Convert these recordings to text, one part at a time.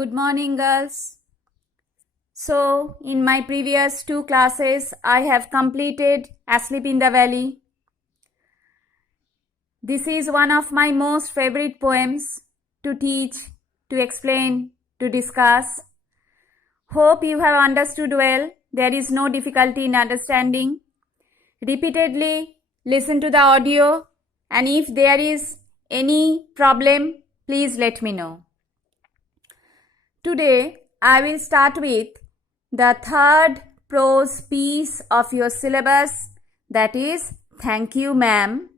Good morning, girls. So, in my previous 2 classes, I have completed Asleep in the Valley. This is one of my most favorite poems to teach, to explain, to discuss. Hope you have understood well. There is no difficulty in understanding. Repeatedly listen to the audio, and if there is any problem, please let me know. Today, I will start with the third prose piece of your syllabus, that is Thank You Ma'am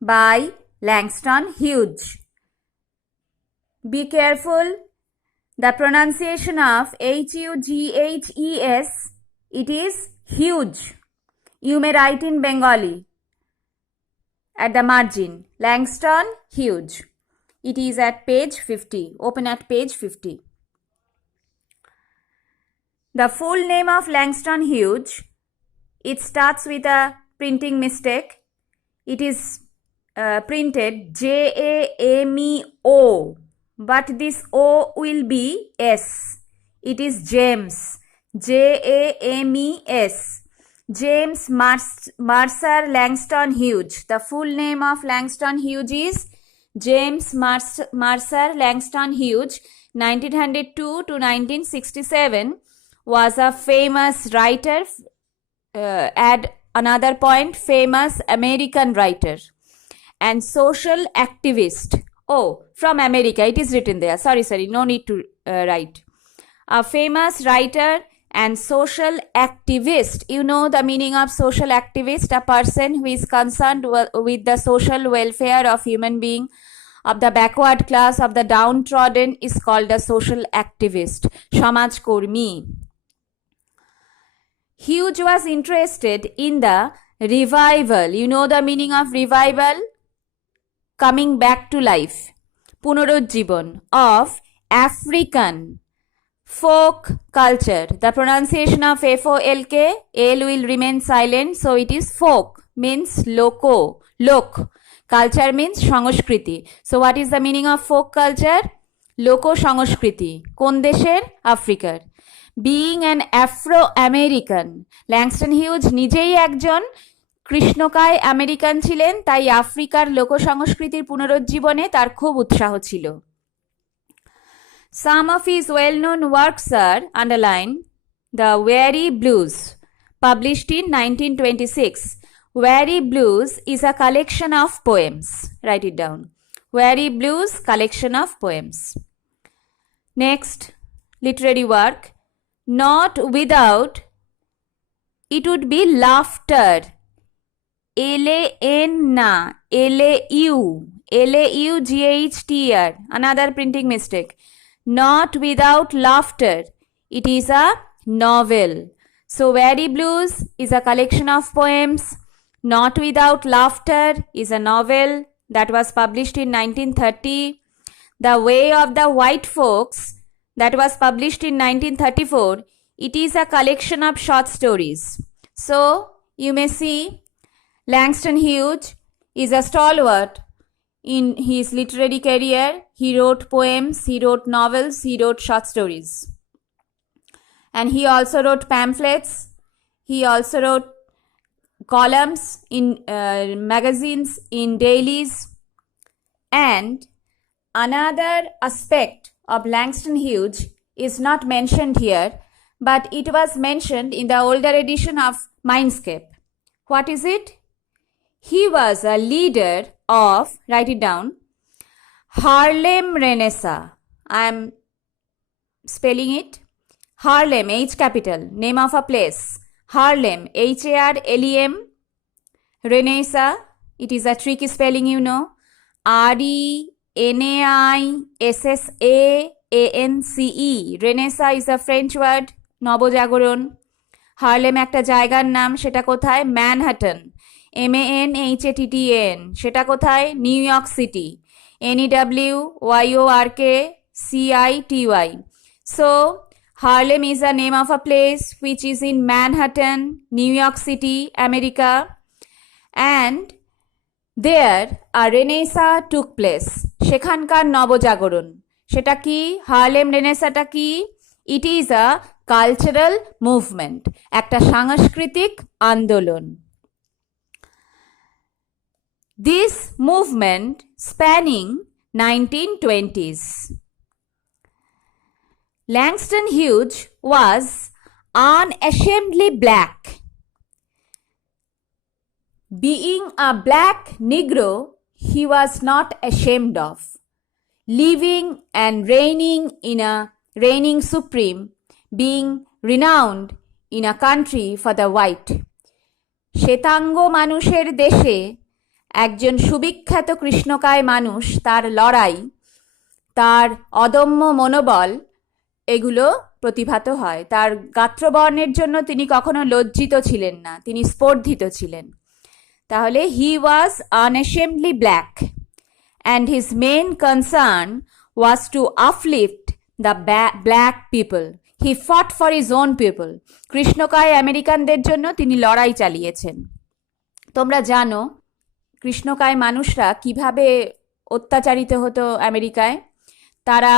by Langston Hughes. Be careful, the pronunciation of Hughes, it is huge. You may write in Bengali at the margin, Langston Hughes. It is at page 50, open at page 50. The full name of Langston Hughes, it starts with a printing mistake. It is printed Jameo, but this O will be S. It is James, James, James Mercer Langston Hughes. The full name of Langston Hughes is James Mercer Langston Hughes, 1902 to 1967. Was a famous writer, add another point, famous American writer and social activist. Oh, from America, it is written there. Sorry, no need to write. A famous writer and social activist. You know the meaning of social activist, a person who is concerned with the social welfare of human being, of the backward class, of the downtrodden is called a social activist, Samaj Kormi. Hughes was interested in the revival. You know the meaning of revival? Coming back to life. Punarujjiban of African folk culture. The pronunciation of F-O-L-K, L will remain silent, so it is folk, means lok. Culture means সংস্কৃতি. So what is the meaning of folk culture? Loko সংস্কৃতি. কোন দেশের? আফ্রিকার. Being an Afro-American, Langston huge নিজেই একজন কৃষ্ণকায় আমেরিকান ছিলেন, তাই আফ্রিকার লোকসংস্কৃতির পুনরুজ্জীবনে তার খুব উৎসাহ ছিল। Some of his well-known works are underlined. The Weary Blues, published in 1926. Weary Blues is a collection of poems. Write it down. Weary Blues, collection of poems. Next, literary work. Not without, it would be laughter. L-A-N na, L-A-U-G-H-T-R. Another printing mistake. Not without laughter. It is a novel. So, Weary Blues is a collection of poems. Not without laughter is a novel that was published in 1930. The Way of the White Folks, that was published in 1934. It is a collection of short stories. So, you may see Langston Hughes is a stalwart in his literary career. He wrote poems, he wrote novels, he wrote short stories. And he also wrote pamphlets. He also wrote columns in magazines, in dailies. And another aspect of Langston Hughes is not mentioned here, but it was mentioned in the older edition of Mindscape. What is it? He was a leader of, write it down, Harlem Renaissance. I am spelling it. Harlem, H capital, name of a place. Harlem, H-A-R-L-E-M. Renaissance, it is a tricky spelling, you know. R-E-N-A-I-S-S-A-A-N-C-E. Renaissance is a French word, নবজাগরণ. Harlem একটা জায়গার নাম, সেটা কোথায়? Manhattan, M-A-N-H-A-T-T-A-N. সেটা কোথায়? New York City, N-E-W-Y-O-R-K-C-I-T-Y. So, Harlem is the name of a place which is in Manhattan, New York City, America. And there a Renaissance took place. সেখানকার নবজাগরণ, সেটা কি? হার্লেম রেনেসাটা কি? It is a cultural movement, একটা সাংস্কৃতিক আন্দোলন। This movement spanning 1920s. Langston Hughes was unashamedly black. Being a black Negro, he was not ashamed of. Living and reigning supreme, being renowned in a country for the white. শ্বেতাঙ্গ মানুষের দেশে একজন সুবিখ্যাত কৃষ্ণকায় মানুষ, তার লড়াই, তার অদম্য মনোবল, এগুলো প্রতিভাত হয়। তার গাত্রবর্ণের জন্য তিনি কখনো লজ্জিত ছিলেন না, তিনি স্পর্ধিত ছিলেন। তাহলে he was unashamedly black and his main concern was to uplift the black people. He fought for his own people. কৃষ্ণকায় আমেরিকানদের জন্য তিনি লড়াই চালিয়েছেন। তোমরা জানো কৃষ্ণকায় মানুষরা কিভাবে অত্যাচারিত হতো আমেরিকায়। তারা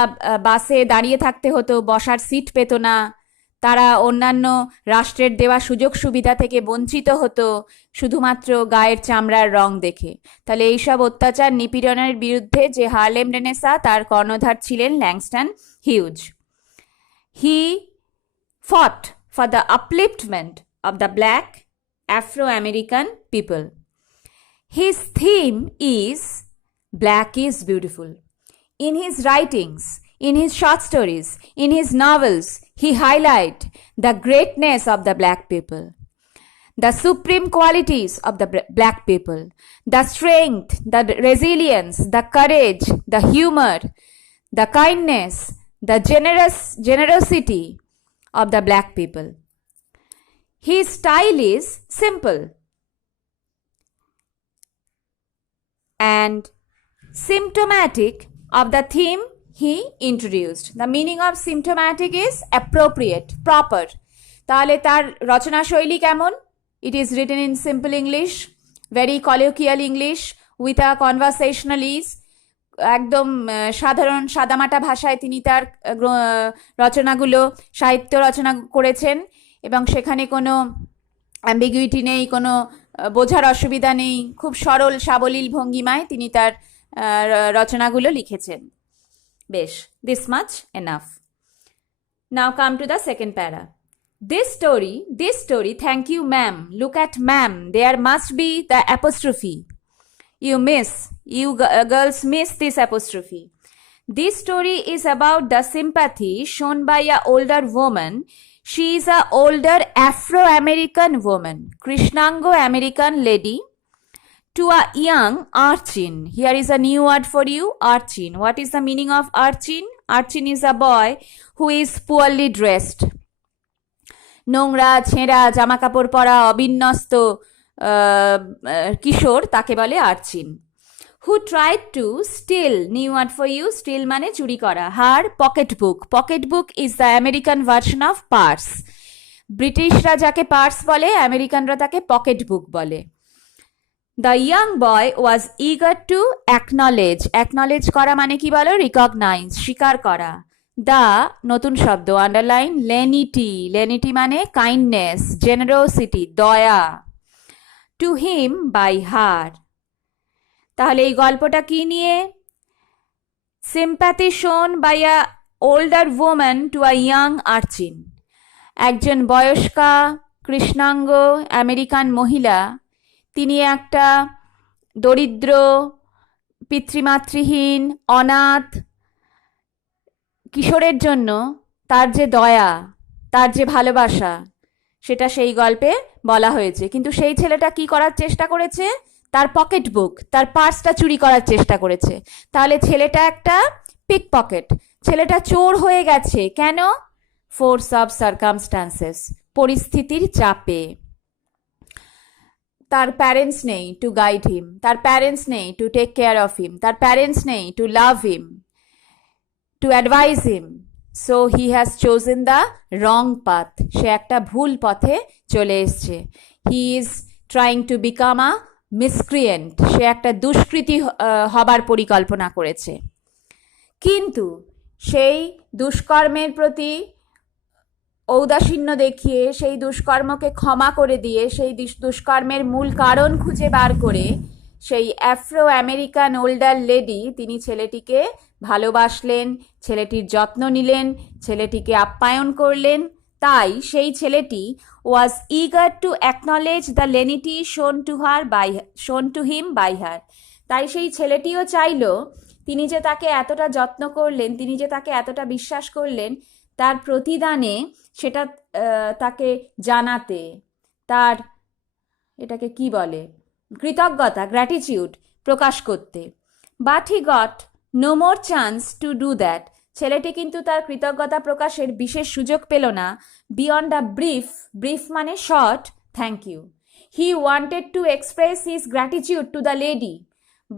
বাসে দাঁড়িয়ে থাকতে হতো, বসার সিট পেত না, তারা অন্যান্য রাষ্ট্রের দেওয়া সুযোগ সুবিধা থেকে বঞ্চিত হতো শুধুমাত্র গায়ের চামড়ার রং দেখে। তাহলে এইসব অত্যাচার নিপীড়নের বিরুদ্ধে যে হার্লেম রেনেসা, তার কর্ণধার ছিলেন Langston huge. He fought for the upliftment of the black Afro-American people. His theme is Black is Beautiful. In his writings, in his short stories, in his novels, he highlights the greatness of the black people, the supreme qualities of the black people, the strength, the resilience, the courage, the humor, the kindness, the generosity of the black people. His style is simple and symptomatic of the theme he introduced. The meaning of symptomatic is appropriate, proper. তাহলে তার রচনা শৈলী কেমন? It is written in simple English, very colloquial English with a conversational ease. একদম সাধারণ সাদামাটা ভাষায় তিনি তার রচনাগুলো, সাহিত্য রচনা করেছেন এবং সেখানে কোনো অ্যাম্বিগুইটি নেই, কোনো বোঝার অসুবিধা নেই, খুব সরল সাবলীল ভঙ্গিমায় তিনি তার রচনাগুলো লিখেছেন। বেশ, this much enough. Now come to the second para. This story, thank you ma'am, look at ma'am, there must be the apostrophe. You girls miss this apostrophe. This story is about the sympathy shown by an older woman. She is an older Afro-American woman, Krishnango American lady, to a young urchin. Here is a new word for you, urchin. What is the meaning of urchin? Urchin is a boy who is poorly dressed. নোংরা, ছেঁড়া জামা কাপড় পরা, অবিন্যস্ত কিশোর, তাকে বলে urchin. Who tried to steal, new word for you, steal মানে চুরি করা, her pocket book. Pocket book is the American version of purse. ব্রিটিশরা যাকে পার্স বলে, আমেরিকানরা তাকে পকেট বুক বলে। The young boy was eager to acknowledge করা মানে কি বলো? রিকগনাইজ, স্বীকার করা। দ্য, নতুন শব্দ, আন্ডারলাইন, লেনিটি মানে কাইন্ডনেস, জেনারোসিটি, দয়া। To him by her. তাহলে এই গল্পটা কি নিয়ে? Sympathy shown by a older woman to a young urchin. একজন বয়স্কা কৃষ্ণাঙ্গ আমেরিকান মহিলা, তিনি একটা দরিদ্র, পিতৃমাতৃহীন, অনাথ কিশোরের জন্য তার যে দয়া, তার যে ভালোবাসা, সেটা সেই গল্পে বলা হয়েছে। কিন্তু সেই ছেলেটা কি করার চেষ্টা করেছে? তার পকেট বুক, তার পার্সটা চুরি করার চেষ্টা করেছে। তাহলে ছেলেটা একটা পিক পকেট, ছেলেটা চোর হয়ে গেছে। কেন? ফোর্স অফ সার্কামস্টান্সেস, পরিস্থিতির চাপে। তার প্যারেন্টস নেই টু গাইড হিম, তার প্যারেন্টস নেই to take care of him, তার প্যারেন্টস নেই to love him, to advise him. So he has chosen the wrong path, সে একটা ভুল পথে চলে এসছে। He is trying to become a miscreant, সে একটা দুষ্কৃতী হবার পরিকল্পনা করেছে। কিন্তু সেই দুষ্কর্মের প্রতি ঔদাসীন্য দেখিয়ে, সেই দুষ্কর্মকে ক্ষমা করে দিয়ে, সেই দুষ্কর্মের মূল কারণ খুঁজে বার করে সেই আফ্রো আমেরিকান ওল্ডার লেডি তিনি ছেলেটিকে ভালোবাসলেন, ছেলেটির যত্ন নিলেন, ছেলেটিকে আপ্যায়ন করলেন। তাই সেই ছেলেটি was eager to acknowledge the lenity shown to him by হার। তাই সেই ছেলেটিও চাইল তিনি যে তাকে এতটা যত্ন করলেন, তিনি যে তাকে এতটা বিশ্বাস করলেন, তার প্রতিদানে সেটা তাকে জানাতে, তার এটাকে কি বলে, কৃতজ্ঞতা, গ্র্যাটিটিউড প্রকাশ করতে। But he got no more chance to do that. ছেলেটি কিন্তু তার কৃতজ্ঞতা প্রকাশের বিশেষ সুযোগ পেল না বিয়ন্ড আ ব্রিফ মানে short thank you. He wanted to express his gratitude to the lady,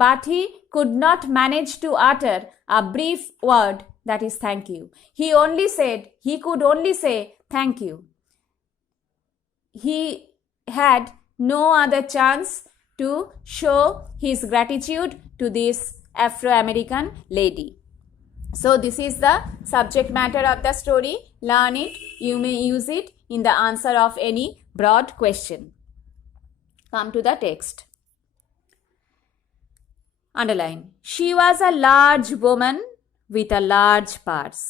but he could not manage to utter a brief word, that is thank you. He could only say thank you. He had no other chance to show his gratitude to this Afro-American lady. So this is the subject matter of the story. Learn it. You may use it in the answer of any broad question. Come to the text. Underline. She was a large woman with a large purse.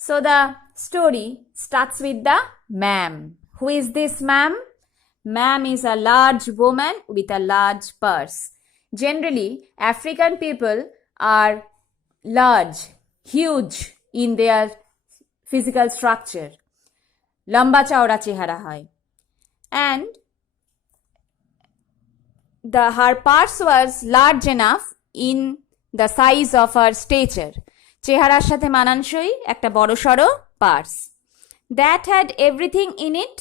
So the story starts with the ma'am. Who is this ma'am? Ma'am is a large woman with a large purse. Generally, African people are large, huge in their physical structure. লম্বা চওড়া চেহারা হয়। And her purse was large enough in the size of her stature. চেহারার সাথে মানানসই একটা বড়সড় purse. That had everything in it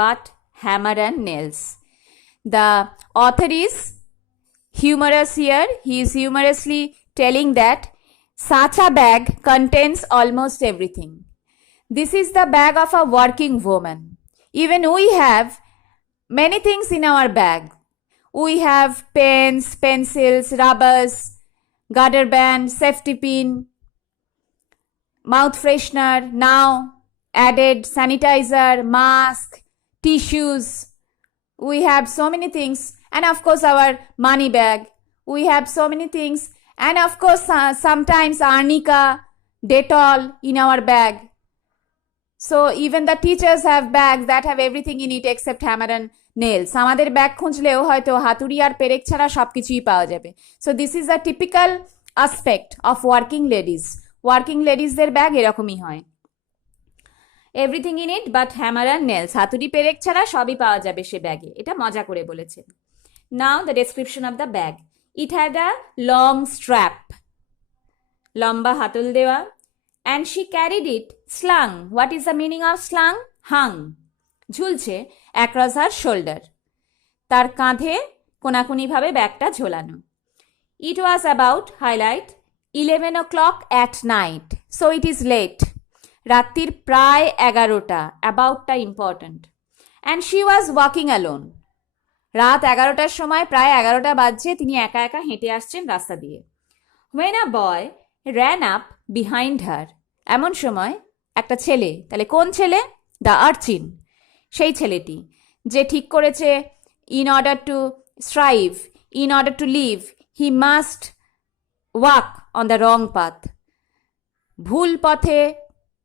but hammer and nails. The author is humorous here. He is humorously telling that such a bag contains almost everything. This is the bag of a working woman. Even we have many things in our bag. We have pens, pencils, rubbers, gutter band, safety pin, mouth freshener, now added sanitizer, mask, tissues. We have so many things. And of course our money bag. We have so many things. And of course sometimes arnica, Dettol in our bag. So even the teachers have bags that have everything in it except hammer and nails. আমাদের bag খুঁজলেও হয়তো হাতুড়ি আর পেরেক ছাড়া সব কিছুই পাওয়া যাবে। So this is a typical aspect of working ladies. Working লেডিজদের ব্যাগ এরকমই হয়। Everything in it but hammer and nails. হাতুড়ি পেরেক ছাড়া সবই পাওয়া যাবে সে ব্যাগে। এটা মজা করে বলেছে। Now the description of the bag. It had a long strap, লম্বা হাতল দেওয়া। And she carried it slung. What is the meaning of slung? Hung, ঝুলছে অ্যাক্রস হার শোল্ডার, তার কাঁধে কোনাকুনিভাবে ব্যাগটা ঝোলানো। It was about highlight 11 o'clock at night, so it is late. রাত্রির প্রায় 11টা, অ্যাবাউটটা important. And she was walking alone. রাত 11টার সময়, প্রায় 11টা বাজছে, তিনি একা একা হেঁটে আসছেন রাস্তা দিয়ে। When a boy ran up behind her. এমন সময় একটা ছেলে, তাহলে কোন ছেলে? দ্য আর্চিন, সেই ছেলেটি যে ঠিক করেছে in order to strive, in order to live, he must walk on the wrong path. ভুল পথে,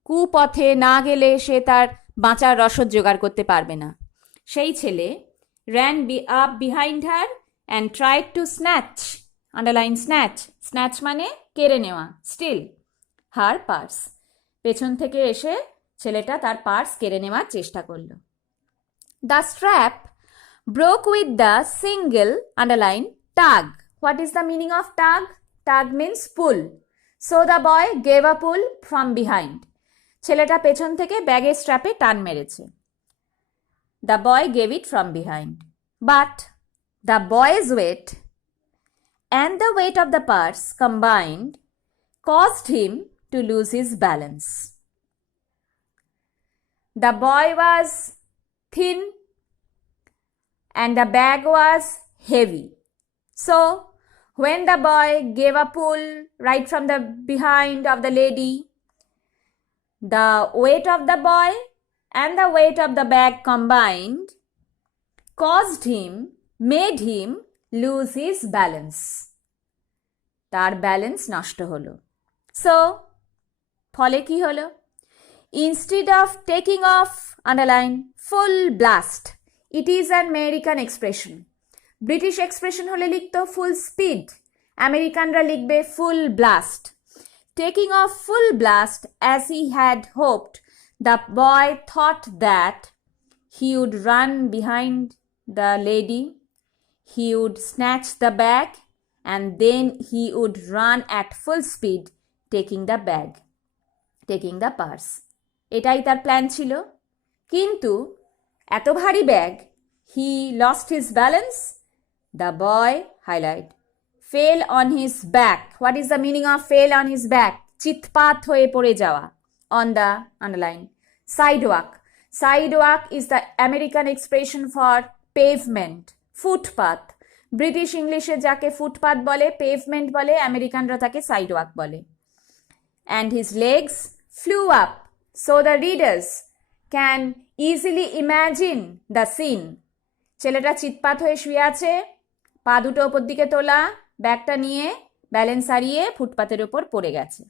কুপথে না গেলে সে তার বাঁচার রসদ জোগাড় করতে পারবে না। সেই ছেলে ran up behind her and tried to snatch, underline snatch, snatch মানে কেড়ে নেওয়া, steal her purse. পেছন থেকে এসে ছেলেটা তার পার্স কেড়ে নেওয়ার চেষ্টা করল। The strap broke with the single, underline, tug. What is the meaning of tug? Tug means pull. So the boy gave a pull from behind. ছেলেটা পেছন থেকে ব্যাগের স্ট্র্যাপে টান মেরেছে। The boy gave it from behind. But the boy's weight and the weight of the purse combined caused him to lose his balance. The boy was thin and the bag was heavy. So, When the boy gave a pull right from the behind of the lady, the weight of the boy and the weight of the bag combined made him lose his balance. তার ব্যালেন্স নষ্ট হলো। So, ফলে কি হলো? Instead of taking off, underline, full blast, it is an American expression. British expression হলে লিখতো full speed, আমেরিকানরা লিখবে full blast. Taking off full blast as he had hoped, the boy thought that he would run behind the lady, he would snatch the bag, and then he would run at full speed, taking the purse. এটাই তার প্ল্যান ছিল, কিন্তু এত ভারী bag, he lost his balance. The boy, highlight, fell on his back. What is the meaning of fell on his back? চিৎপাত হয়ে পড়ে যাওয়া. On the, underline, sidewalk. Sidewalk is the American expression for pavement, footpath. British ইংলিশে যাকে ফুটপাথ বলে, পেভমেন্ট বলে, আমেরিকানরা তাকে সাইডওয়াক বলে। And his legs flew up, so the readers can easily imagine the scene. ছেলেটা চিৎপাত হয়ে শুয়ে আছে, পা দুটো ওপর দিকে তোলা, ব্যাগটা নিয়ে ব্যালেন্স হারিয়ে ফুটপাতের ওপর পড়ে গেছে।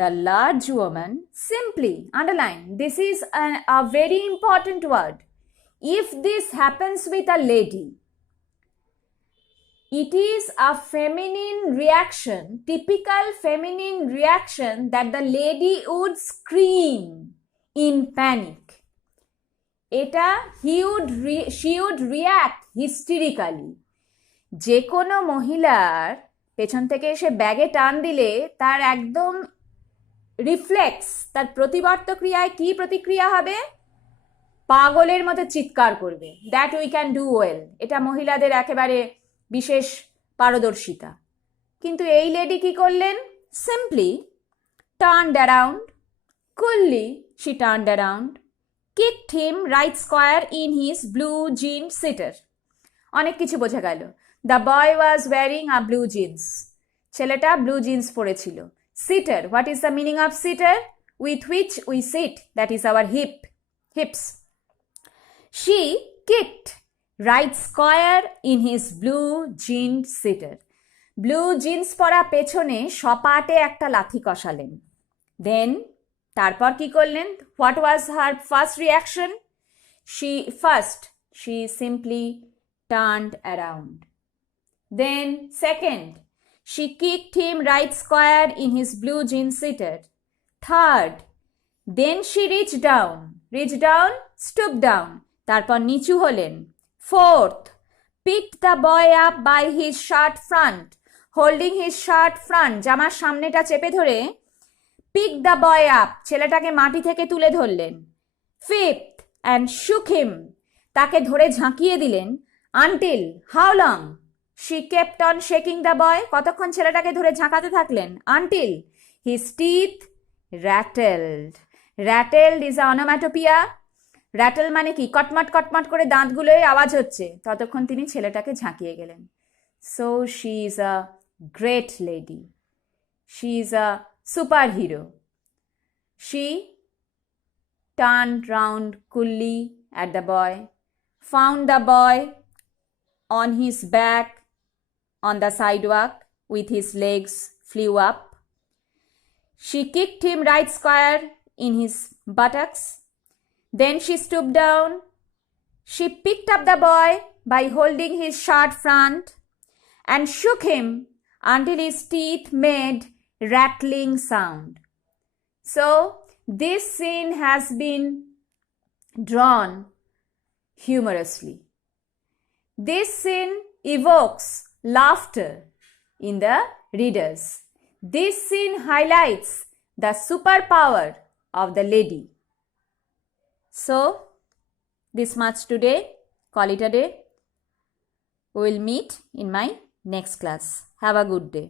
The large woman simply, underline, this is a very important word. If this happens with a lady, it is a feminine reaction, typical feminine reaction, that the lady would scream in panic. এটা she would react hysterically. যে কোনো মহিলার পেছন থেকে এসে ব্যাগে টান দিলে তার একদম রিফ্লেক্স, তার প্রতিবর্ত ক্রিয়ায় কি প্রতিক্রিয়া হবে? পাগলের মতো চিৎকার করবে। That we can do well, এটা মহিলাদের একেবারে বিশেষ পারদর্শিতা। কিন্তু এই লেডি কি করলেন? Simply turned around, coolly she turned around, kicked him right square in his blue jean sitter. অনেক কিছু বোঝা গেল। The boy was wearing a blue jeans, ছেলেটা ব্লু জিন্স পরেছিল। Sitter, what is the meaning of sitter? With which we sit, that is our hips. She kicked right square in his blue jean sitter. Blue jeans পরা পেছনে সপাটে একটা লাথি কষালেন। দেন তারপর কি করলেন? What was her first reaction? she simply turned around. Then second, she kicked him right square in his blue jean sitter. Third, then she reached down, stooped down, তারপর নিচু হলেন। Fourth, picked the boy up by his shirt front, holding his shirt front, জামার সামনেটা চেপে ধরে picked the boy up, ছেলেটাকে মাটি থেকে তুলে ধরলেন। Fifth, and shook him, তাকে ধরে ঝাঁকিয়ে দিলেন। Until, how long? She kept on shaking the boy, কতক্ষণ ছেলেটাকে ধরে ঝাঁকাতে থাকলেন? Until his teeth rattled. Rattled is a onomatopoeia. Rattle মানে কি? কটমট কটমট করে দাঁতগুলোয় আওয়াজ হচ্ছে, ততক্ষণ তিনি ছেলেটাকে ঝাঁকিয়ে গেলেন। So she is a great lady, she is a super hero. She turned round coolly at the boy, found the boy on his back on the sidewalk with his legs flew up. She kicked him right square in his buttocks. Then she stooped down. She picked up the boy by holding his shirt front and shook him until his teeth made rattling sound. So this scene has been drawn humorously. This scene evokes laughter in the readers. This scene highlights the superpower of the lady. So, this much today. Call it a day. We will meet in my next class. Have a good day.